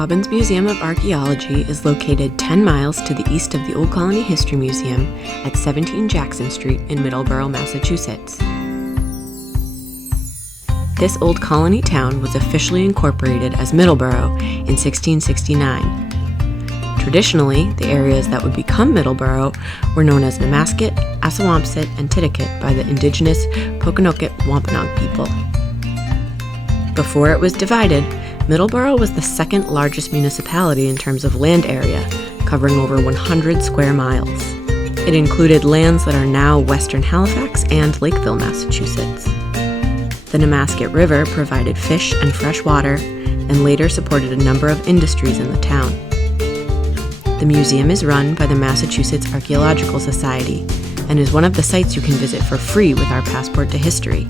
Robbins Museum of Archaeology is located 10 miles to the east of the Old Colony History Museum at 17 Jackson Street in Middleborough, Massachusetts. This old colony town was officially incorporated as Middleborough in 1669. Traditionally, the areas that would become Middleborough were known as Namasket, Assawampset, and Titicate by the indigenous Pokanoket Wampanoag people. Before it was divided, Middleborough was the second largest municipality in terms of land area, covering over 100 square miles. It included lands that are now western Halifax and Lakeville, Massachusetts. The Namasket River provided fish and fresh water and later supported a number of industries in the town. The museum is run by the Massachusetts Archaeological Society and is one of the sites you can visit for free with our Passport to History,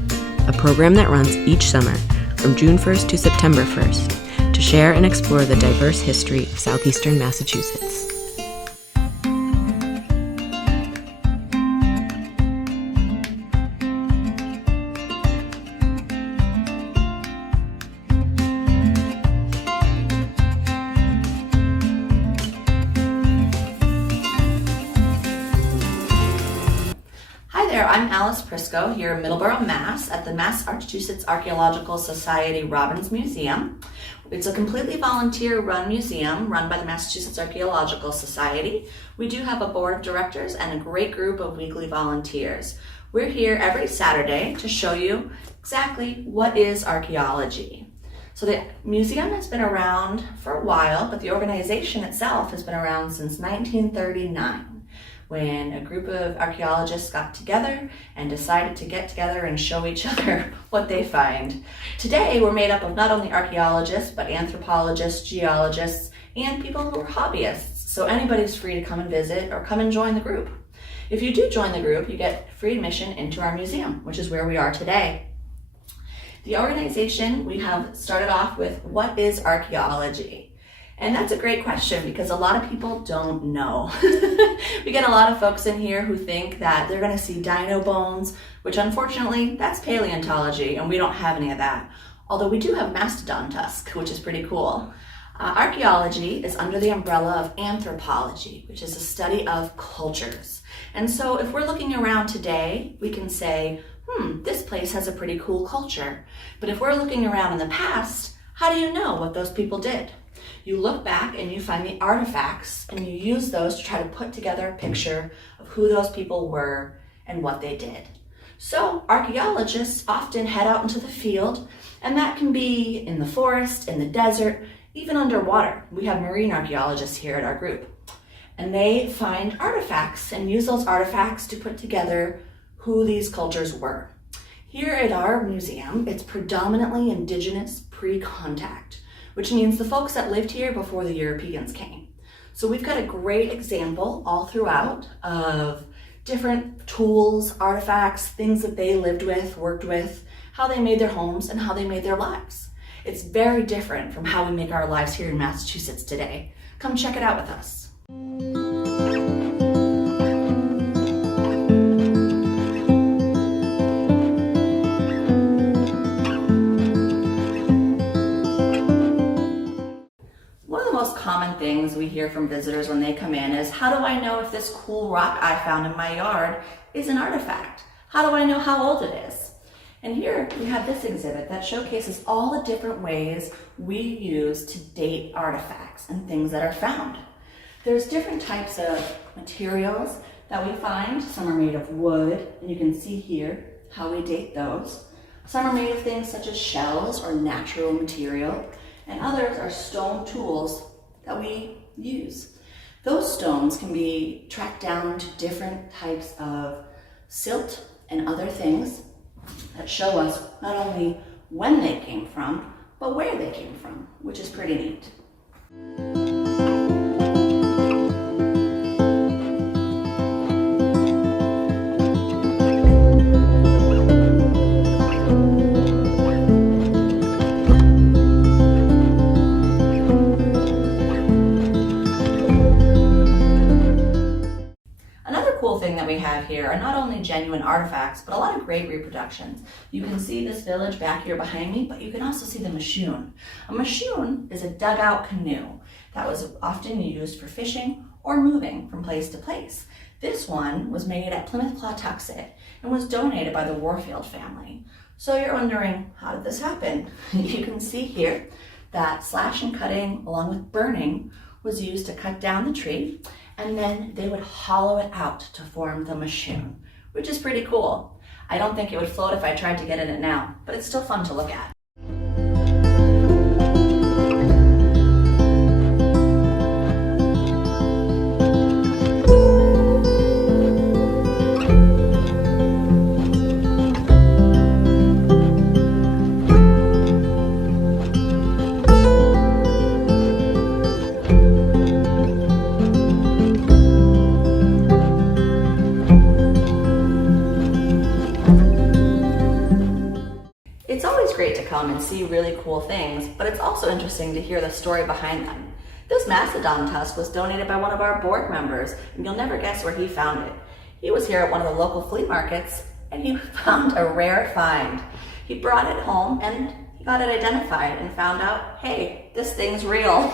a program that runs each summer from June 1st to September 1st to share and explore the diverse history of southeastern Massachusetts. I'm Alice Prisco here in Middleborough, Mass. at the Massachusetts Archaeological Society Robbins Museum. It's a completely volunteer-run museum run by the Massachusetts Archaeological Society. We do have a board of directors and a great group of weekly volunteers. We're here every Saturday to show you exactly what is archaeology. So the museum has been around for a while, but the organization itself has been around since 1939. When a group of archaeologists got together and decided to get together and show each other what they find. Today, we're made up of not only archaeologists, but anthropologists, geologists, and people who are hobbyists. So anybody's free to come and visit or come and join the group. If you do join the group, you get free admission into our museum, which is where we are today. The organization, we have started off with, what is archaeology? And that's a great question because a lot of people don't know. We get a lot of folks in here who think that they're going to see dino bones, which unfortunately, that's paleontology, and we don't have any of that. Although we do have mastodon tusk, which is pretty cool. Archaeology is under the umbrella of anthropology, which is a study of cultures. And so if we're looking around today, we can say, this place has a pretty cool culture. But if we're looking around in the past, how do you know what those people did? You look back and you find the artifacts and you use those to try to put together a picture of who those people were and what they did. So archaeologists often head out into the field, and that can be in the forest, in the desert, even underwater. We have marine archaeologists here at our group. And they find artifacts and use those artifacts to put together who these cultures were. Here at our museum, it's predominantly indigenous pre-contact, which means the folks that lived here before the Europeans came. So we've got a great example all throughout of different tools, artifacts, things that they lived with, worked with, how they made their homes, and how they made their lives. It's very different from how we make our lives here in Massachusetts today. Come check it out with us. Common things we hear from visitors when they come in is, how do I know if this cool rock I found in my yard is an artifact? How do I know how old it is? And here we have this exhibit that showcases all the different ways we use to date artifacts and things that are found. There's different types of materials that we find. Some are made of wood, and you can see here how we date those. Some are made of things such as shells or natural material, and others are stone tools that we use. Those stones can be tracked down to different types of silt and other things that show us not only when they came from, but where they came from, which is pretty neat. cool thing that we have here are not only genuine artifacts, but a lot of great reproductions. You can see this village back here behind me, but you can also see the mashoon. A mashoon is a dugout canoe that was often used for fishing or moving from place to place. This one was made at Plymouth Colony and was donated by the Warfield family. So you're wondering, how did this happen? You can see here that slash and cutting along with burning was used to cut down the tree, and then they would hollow it out to form the mashoon, which is pretty cool. I don't think it would float if I tried to get in it now, but it's still fun to look at. It's always great to come and see really cool things, but it's also interesting to hear the story behind them. This mastodon tusk was donated by one of our board members, and you'll never guess where he found it. He was here at one of the local flea markets, and he found a rare find. He brought it home, and he got it identified and found out, hey, this thing's real.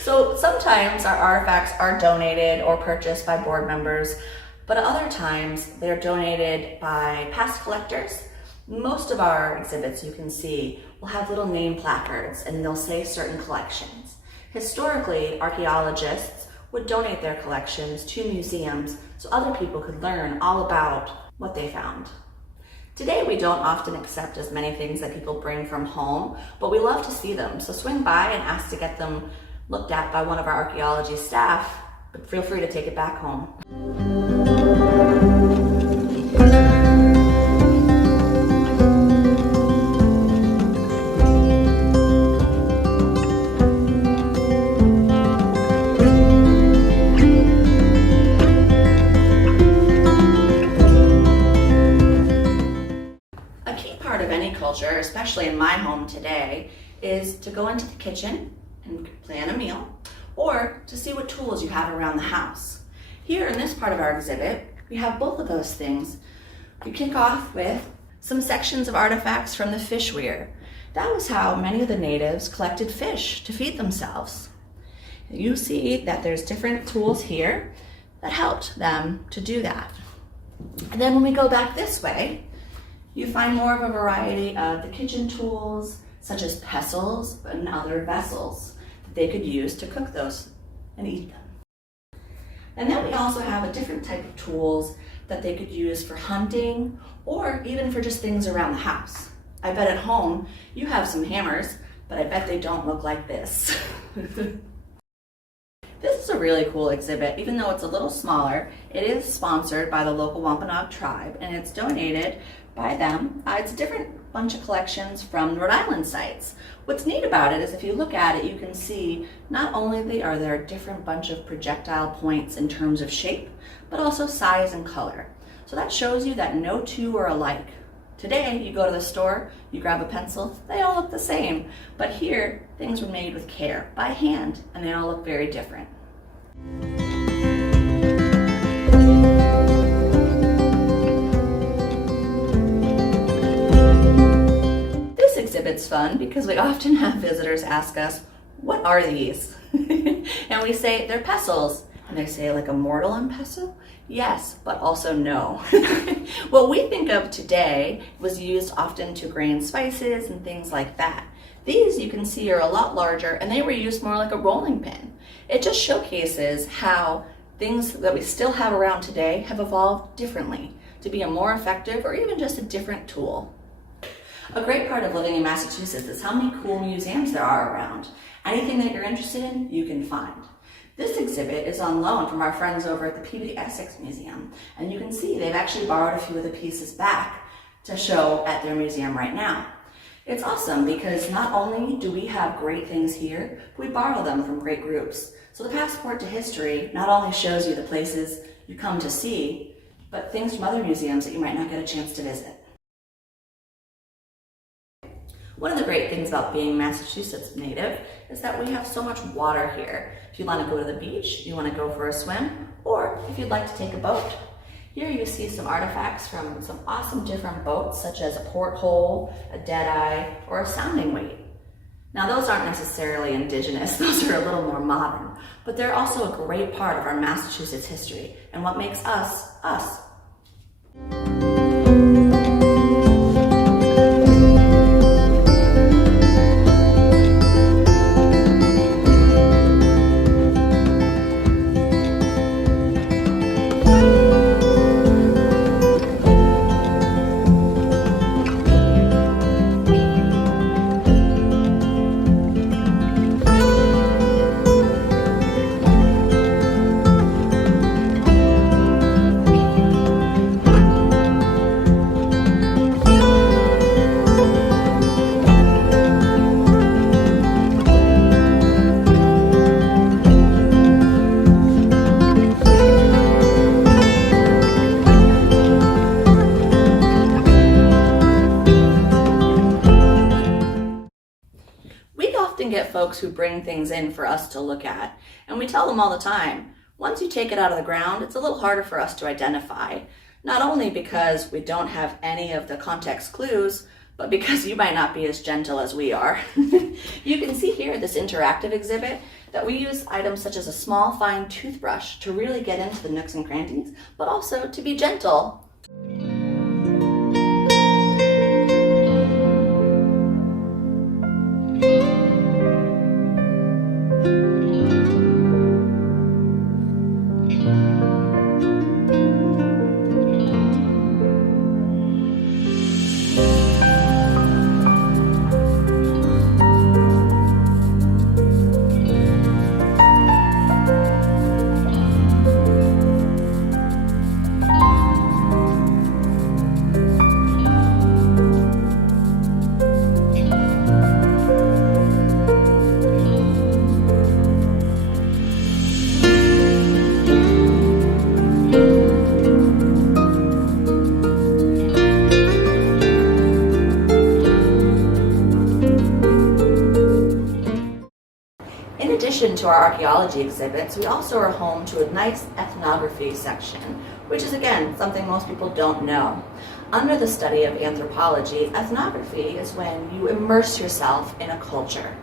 So sometimes our artifacts are donated or purchased by board members, but other times they're donated by past collectors. Most of our exhibits, you can see, will have little name placards and they'll say certain collections. Historically, archaeologists would donate their collections to museums so other people could learn all about what they found. Today, we don't often accept as many things that people bring from home, but we love to see them. So swing by and ask to get them looked at by one of our archaeology staff, but feel free to take it back home. Culture, especially in my home today, is to go into the kitchen and plan a meal, or to see what tools you have around the house. Here in this part of our exhibit, we have both of those things. We kick off with some sections of artifacts from the fish weir. That was how many of the natives collected fish to feed themselves. You see that there's different tools here that helped them to do that. And then when we go back this way, you find more of a variety of the kitchen tools, such as pestles and other vessels that they could use to cook those and eat them. And then we also have a different type of tools that they could use for hunting or even for just things around the house. I bet at home you have some hammers, but I bet they don't look like this. This is a really cool exhibit. Even though it's a little smaller, it is sponsored by the local Wampanoag tribe and it's donated by them. It's a different bunch of collections from Rhode Island sites. What's neat about it is if you look at it, you can see not only are there a different bunch of projectile points in terms of shape, but also size and color. So that shows you that no two are alike. Today, you go to the store, you grab a pencil, they all look the same. But here, things were made with care, by hand, and they all look very different. This exhibit's fun because we often have visitors ask us, what are these? And we say, they're pestles. And they say, like a mortal and pestle? Yes, but also no. What we think of today was used often to grain spices and things like that. These you can see are a lot larger and they were used more like a rolling pin. It just showcases how things that we still have around today have evolved differently to be a more effective or even just a different tool. A great part of living in Massachusetts is how many cool museums there are around. Anything that you're interested in, you can find. This exhibit is on loan from our friends over at the Peabody Essex Museum, and you can see they've actually borrowed a few of the pieces back to show at their museum right now. It's awesome because not only do we have great things here, but we borrow them from great groups. So the Passport to History not only shows you the places you come to see, but things from other museums that you might not get a chance to visit. One of the great things about being Massachusetts native is that we have so much water here. if you want to go to the beach, you want to go for a swim, or if you'd like to take a boat. Here you see some artifacts from some awesome different boats, such as a porthole, a deadeye, or a sounding weight. Now those aren't necessarily indigenous, those are a little more modern, but they're also a great part of our Massachusetts history and what makes us, us. Get folks who bring things in for us to look at, and we tell them all the time, once you take it out of the ground, it's a little harder for us to identify, not only because we don't have any of the context clues, but because you might not be as gentle as we are. You can see here this interactive exhibit that we use items such as a small fine toothbrush to really get into the nooks and crannies, but also to be gentle. In addition to our archaeology exhibits, we also are home to a nice ethnography section, which is again something most people don't know. Under the study of anthropology, ethnography is when you immerse yourself in a culture.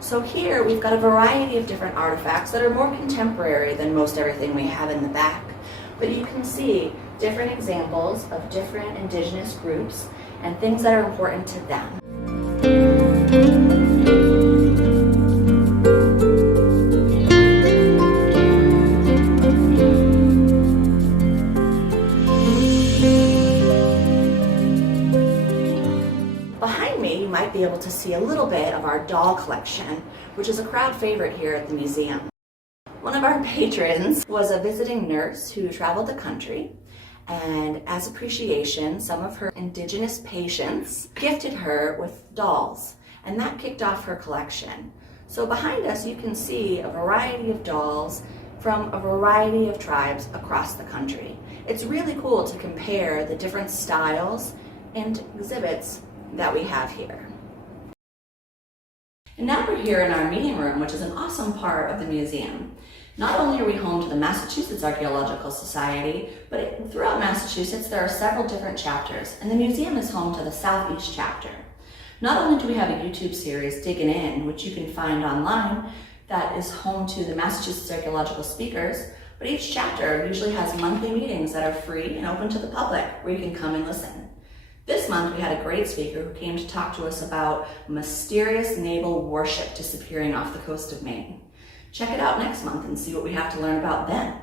So here we've got a variety of different artifacts that are more contemporary than most everything we have in the back. But you can see different examples of different indigenous groups and things that are important to them. Might be able to see a little bit of our doll collection, which is a crowd favorite here at the museum. One of our patrons was a visiting nurse who traveled the country, and as appreciation, some of her indigenous patients gifted her with dolls, and that kicked off her collection. So behind us you can see a variety of dolls from a variety of tribes across the country. It's really cool to compare the different styles and exhibits that we have here. And now we're here in our meeting room, which is an awesome part of the museum. Not only are we home to the Massachusetts Archaeological Society, but throughout Massachusetts there are several different chapters, and the museum is home to the Southeast chapter. Not only do we have a YouTube series, Digging In, which you can find online, that is home to the Massachusetts archaeological speakers, but each chapter usually has monthly meetings that are free and open to the public, where you can come and listen. This month we had a great speaker who came to talk to us about a mysterious naval warship disappearing off the coast of Maine. Check it out next month and see what we have to learn about then.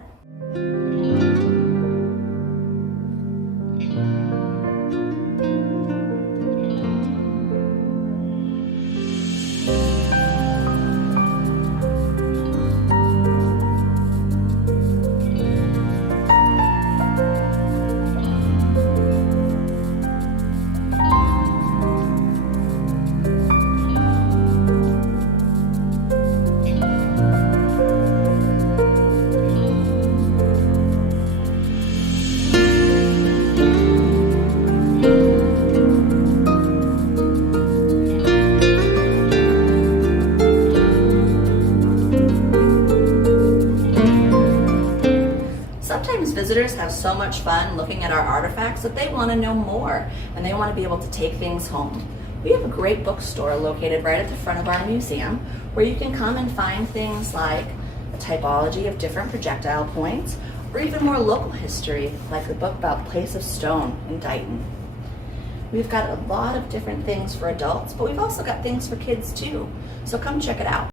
Sometimes visitors have so much fun looking at our artifacts that they want to know more and they want to be able to take things home. We have a great bookstore located right at the front of our museum where you can come and find things like a typology of different projectile points, or even more local history, like the book about Place of Stone in Taunton. We've got a lot of different things for adults, but we've also got things for kids too. So come check it out.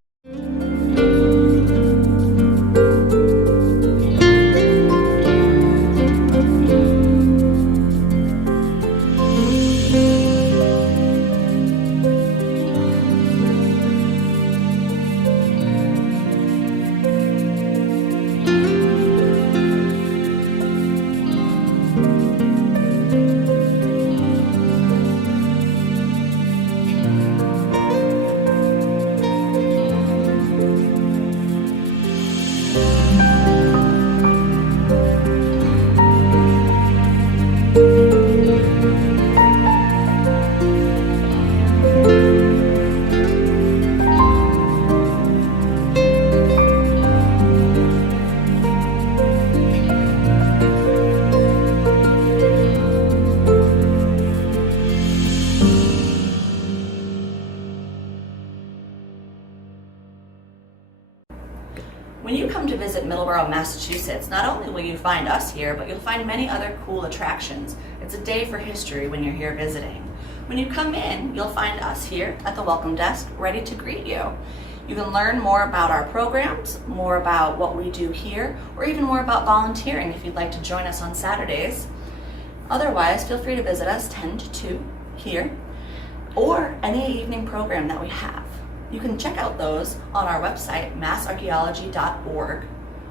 When you come to visit Middleborough, Massachusetts, not only will you find us here, but you'll find many other cool attractions. It's a day for history when you're here visiting. When you come in, you'll find us here at the welcome desk, ready to greet you. You can learn more about our programs, more about what we do here, or even more about volunteering if you'd like to join us on Saturdays. Otherwise, feel free to visit us 10 to 2 here, or any evening program that we have. You can check out those on our website, massarchaeology.org,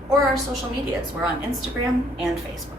or our social medias. We're on Instagram and Facebook.